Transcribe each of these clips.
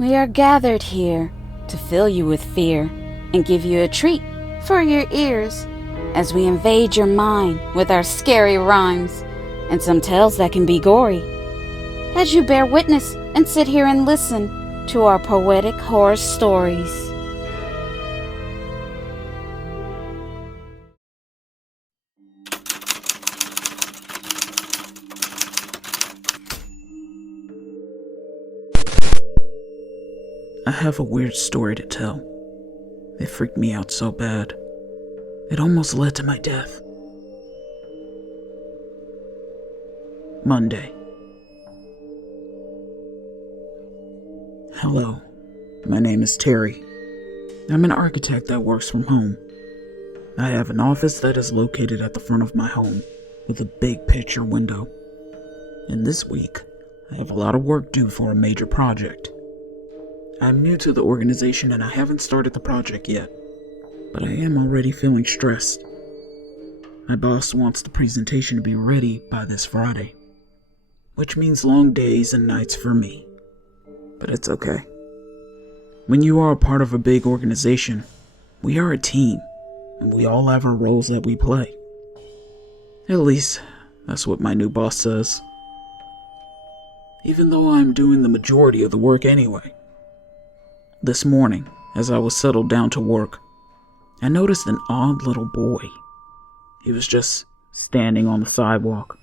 We are gathered here to fill you with fear and give you a treat for your ears as we invade your mind with our scary rhymes and some tales that can be gory. As you bear witness and sit here and listen to our poetic horror stories. I have a weird story to tell. It freaked me out so bad. It almost led to my death. Monday. Hello, my name is Terry. I'm an architect that works from home. I have an office that is located at the front of my home with a big picture window. And this week, I have a lot of work due for a major project. I'm new to the organization and I haven't started the project yet, but I am already feeling stressed. My boss wants the presentation to be ready by this Friday, which means long days and nights for me. But it's okay. When you are a part of a big organization, we are a team, and we all have our roles that we play. At least, that's what my new boss says. Even though I'm doing the majority of the work anyway. This morning, as I was settled down to work, I noticed an odd little boy. He was just standing on the sidewalk.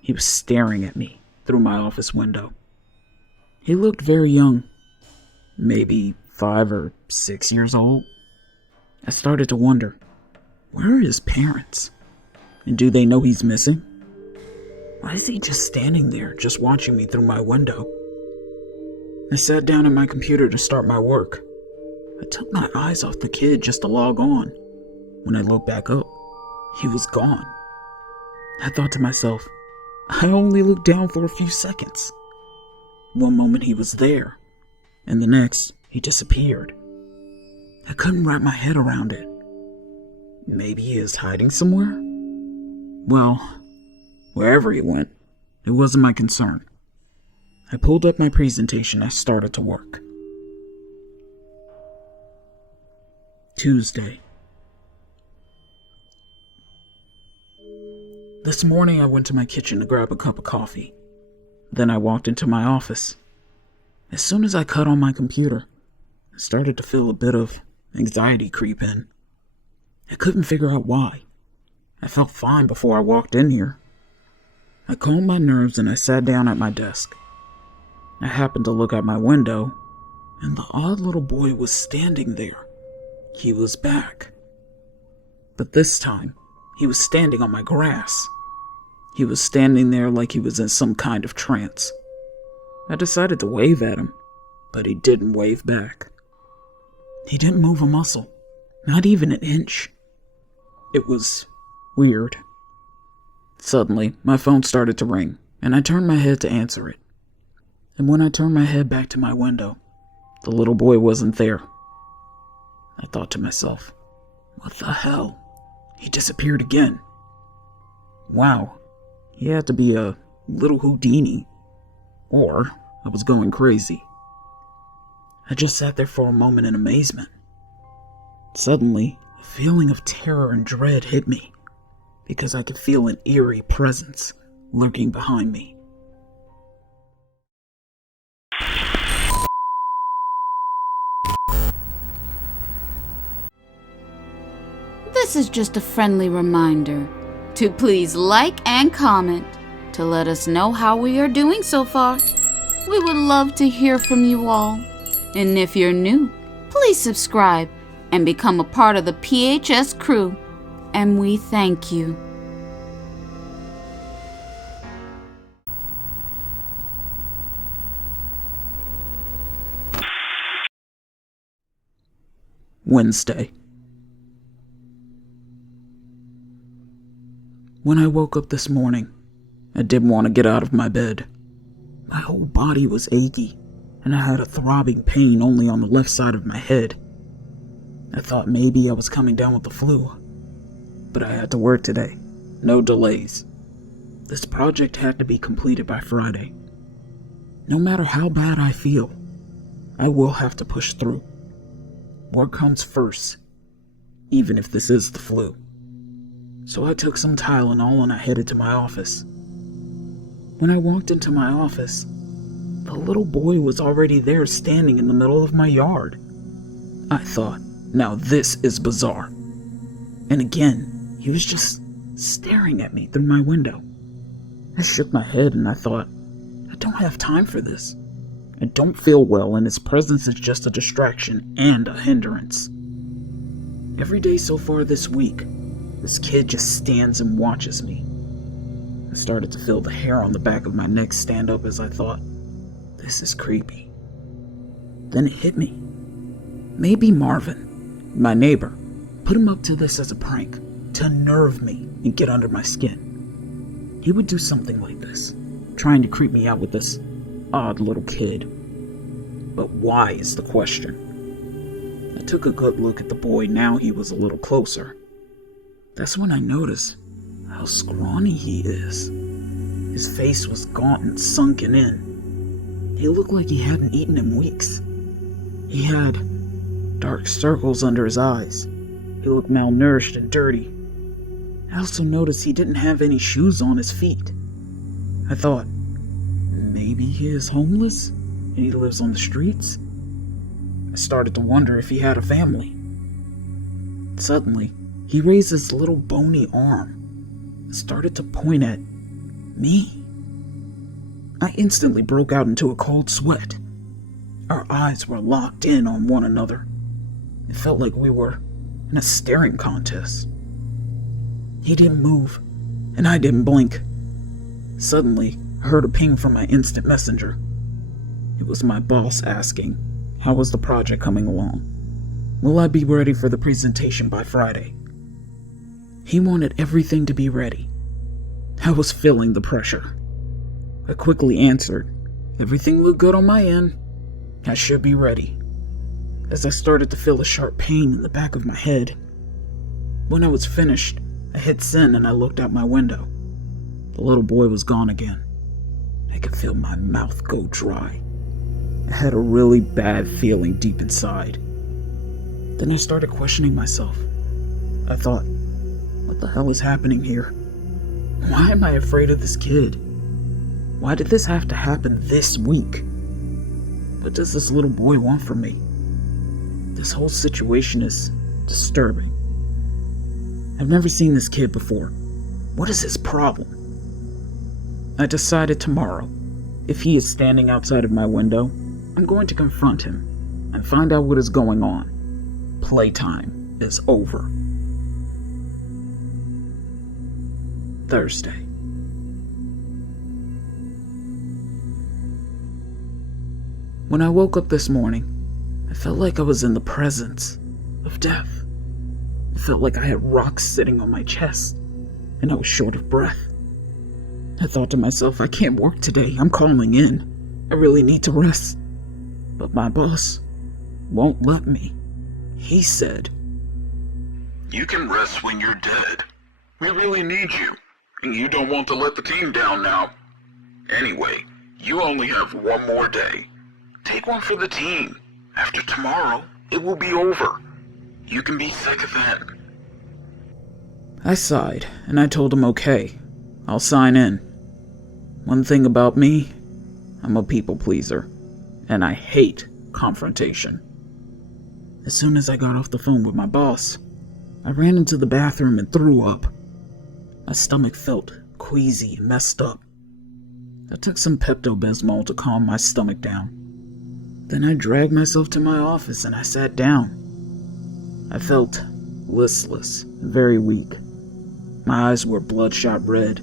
He was staring at me through my office window. He looked very young, maybe 5 or 6 years old. I started to wonder, where are his parents? And do they know he's missing? Why is he just standing there, just watching me through my window? I sat down at my computer to start my work. I took my eyes off the kid just to log on. When I looked back up, he was gone. I thought to myself, I only looked down for a few seconds. One moment he was there, and the next, he disappeared. I couldn't wrap my head around it. Maybe he is hiding somewhere? Well, wherever he went, it wasn't my concern. I pulled up my presentation and I started to work. Tuesday. This morning I went to my kitchen to grab a cup of coffee. Then I walked into my office. As soon as I cut on my computer, I started to feel a bit of anxiety creep in. I couldn't figure out why. I felt fine before I walked in here. I calmed my nerves and I sat down at my desk. I happened to look out my window, and the odd little boy was standing there. He was back. But this time, he was standing on my grass. He was standing there like he was in some kind of trance. I decided to wave at him, but he didn't wave back. He didn't move a muscle, not even an inch. It was weird. Suddenly, my phone started to ring, and I turned my head to answer it. And when I turned my head back to my window, the little boy wasn't there. I thought to myself, what the hell? He disappeared again. Wow, he had to be a little Houdini. Or I was going crazy. I just sat there for a moment in amazement. Suddenly, a feeling of terror and dread hit me, because I could feel an eerie presence lurking behind me. This is just a friendly reminder to please like and comment to let us know how we are doing so far. We would love to hear from you all. And if you're new, please subscribe and become a part of the PHS crew. And we thank you. Wednesday. When I woke up this morning, I didn't want to get out of my bed. My whole body was achy, and I had a throbbing pain only on the left side of my head. I thought maybe I was coming down with the flu, but I had to work today. No delays. This project had to be completed by Friday. No matter how bad I feel, I will have to push through. Work comes first, even if this is the flu. So I took some Tylenol and I headed to my office. When I walked into my office, the little boy was already there standing in the middle of my yard. I thought, now this is bizarre. And again, he was just staring at me through my window. I shook my head and I thought, I don't have time for this. I don't feel well and his presence is just a distraction and a hindrance. Every day so far this week, this kid just stands and watches me. I started to feel the hair on the back of my neck stand up as I thought, this is creepy. Then it hit me. Maybe Marvin, my neighbor, put him up to this as a prank, to nerve me and get under my skin. He would do something like this, trying to creep me out with this odd little kid. But why is the question? I took a good look at the boy. Now he was a little closer. That's when I noticed how scrawny he is. His face was gaunt and sunken in. He looked like he hadn't eaten in weeks. He had dark circles under his eyes. He looked malnourished and dirty. I also noticed he didn't have any shoes on his feet. I thought, maybe he is homeless and he lives on the streets? I started to wonder if he had a family. Suddenly, he raised his little bony arm and started to point at me. I instantly broke out into a cold sweat. Our eyes were locked in on one another. It felt like we were in a staring contest. He didn't move, and I didn't blink. Suddenly, I heard a ping from my instant messenger. It was my boss asking, how was the project coming along? Will I be ready for the presentation by Friday? He wanted everything to be ready. I was feeling the pressure. I quickly answered, everything looked good on my end. I should be ready. As I started to feel a sharp pain in the back of my head. When I was finished, I hit send and I looked out my window. The little boy was gone again. I could feel my mouth go dry. I had a really bad feeling deep inside. Then I started questioning myself. I thought, what the hell is happening here? Why am I afraid of this kid? Why did this have to happen this week? What does this little boy want from me? This whole situation is disturbing. I've never seen this kid before. What is his problem? I decided tomorrow, if he is standing outside of my window, I'm going to confront him and find out what is going on. Playtime is over. Thursday. When I woke up this morning, I felt like I was in the presence of death. It felt like I had rocks sitting on my chest, and I was short of breath. I thought to myself, I can't work today, I'm calling in. I really need to rest. But my boss won't let me. He said, you can rest when you're dead. We really need you, and you don't want to let the team down now. Anyway, you only have one more day. Take one for the team. After tomorrow, it will be over. You can be sick of that. I sighed, and I told him okay, I'll sign in. One thing about me, I'm a people pleaser, and I hate confrontation. As soon as I got off the phone with my boss, I ran into the bathroom and threw up. My stomach felt queasy and messed up. I took some Pepto-Bismol to calm my stomach down. Then I dragged myself to my office and I sat down. I felt listless and very weak. My eyes were bloodshot red,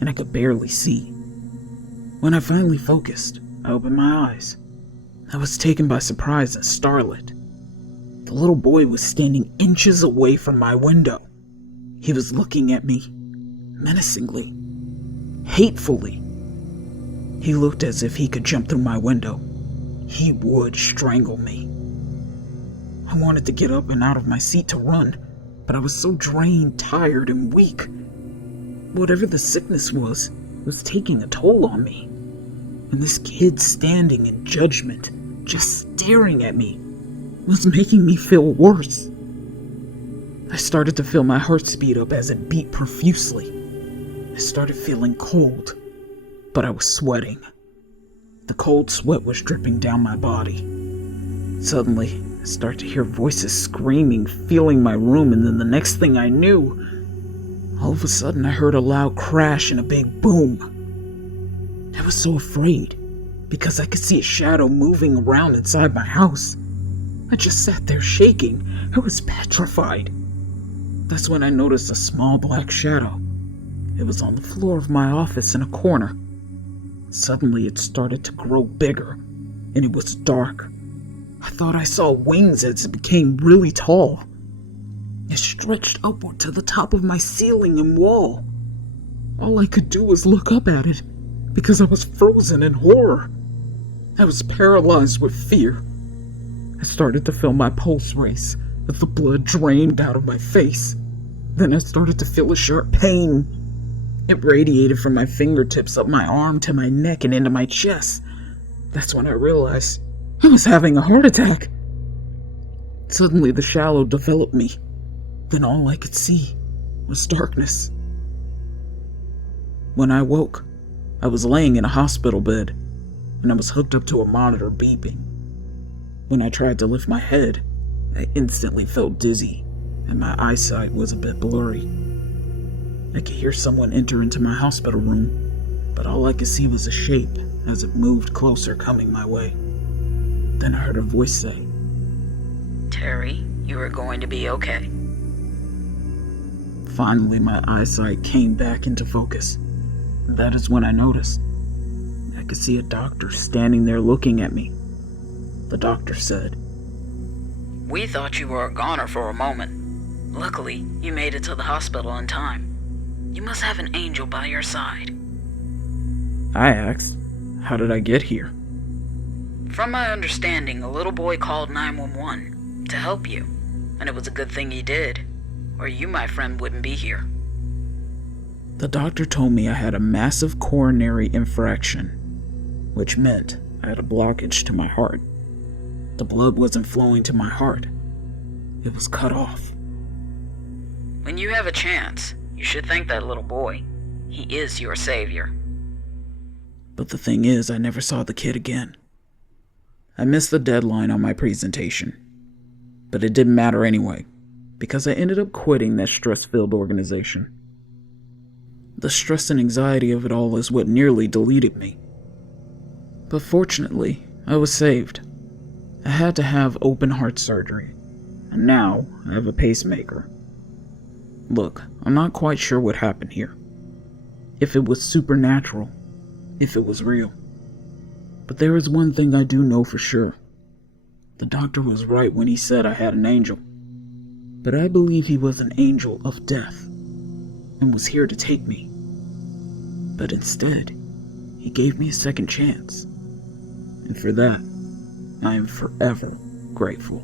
and I could barely see. When I finally focused, I opened my eyes. I was taken by surprise and starlit. The little boy was standing inches away from my window. He was looking at me menacingly, hatefully. He looked as if he could jump through my window. He would strangle me. I wanted to get up and out of my seat to run, but I was so drained, tired, and weak. Whatever the sickness was taking a toll on me. And this kid standing in judgment, just staring at me, was making me feel worse. I started to feel my heart speed up as it beat profusely. I started feeling cold, but I was sweating. The cold sweat was dripping down my body. Suddenly, I started to hear voices screaming, filling my room, and then the next thing I knew, all of a sudden I heard a loud crash and a big boom. I was so afraid, because I could see a shadow moving around inside my house. I just sat there shaking. I was petrified. That's when I noticed a small black shadow. It was on the floor of my office in a corner. Suddenly it started to grow bigger, and it was dark. I thought I saw wings as it became really tall. It stretched upward to the top of my ceiling and wall. All I could do was look up at it, because I was frozen in horror. I was paralyzed with fear. I started to feel my pulse race as the blood drained out of my face. Then I started to feel a sharp pain. It radiated from my fingertips up my arm to my neck and into my chest. That's when I realized I was having a heart attack. Suddenly the shadow developed me. Then all I could see was darkness. When I woke, I was laying in a hospital bed, and I was hooked up to a monitor beeping. When I tried to lift my head, I instantly felt dizzy, and my eyesight was a bit blurry. I could hear someone enter into my hospital room, but all I could see was a shape as it moved closer coming my way. Then I heard a voice say, "Terry, you are going to be okay." Finally, my eyesight came back into focus. That is when I noticed. I could see a doctor standing there looking at me. The doctor said, "We thought you were a goner for a moment. Luckily, you made it to the hospital in time. You must have an angel by your side." I asked, "How did I get here?" "From my understanding, a little boy called 911 to help you, and it was a good thing he did, or you, my friend, wouldn't be here." The doctor told me I had a massive coronary infraction, which meant I had a blockage to my heart. The blood wasn't flowing to my heart. It was cut off. "When you have a chance, you should thank that little boy. He is your savior." But the thing is, I never saw the kid again. I missed the deadline on my presentation. But it didn't matter anyway, because I ended up quitting that stress-filled organization. The stress and anxiety of it all is what nearly deleted me. But fortunately, I was saved. I had to have open heart surgery, and now I have a pacemaker. Look, I'm not quite sure what happened here. If it was supernatural, if it was real. But there is one thing I do know for sure. The doctor was right when he said I had an angel. But I believe he was an angel of death, and was here to take me. But instead, he gave me a second chance. And for that, I am forever grateful.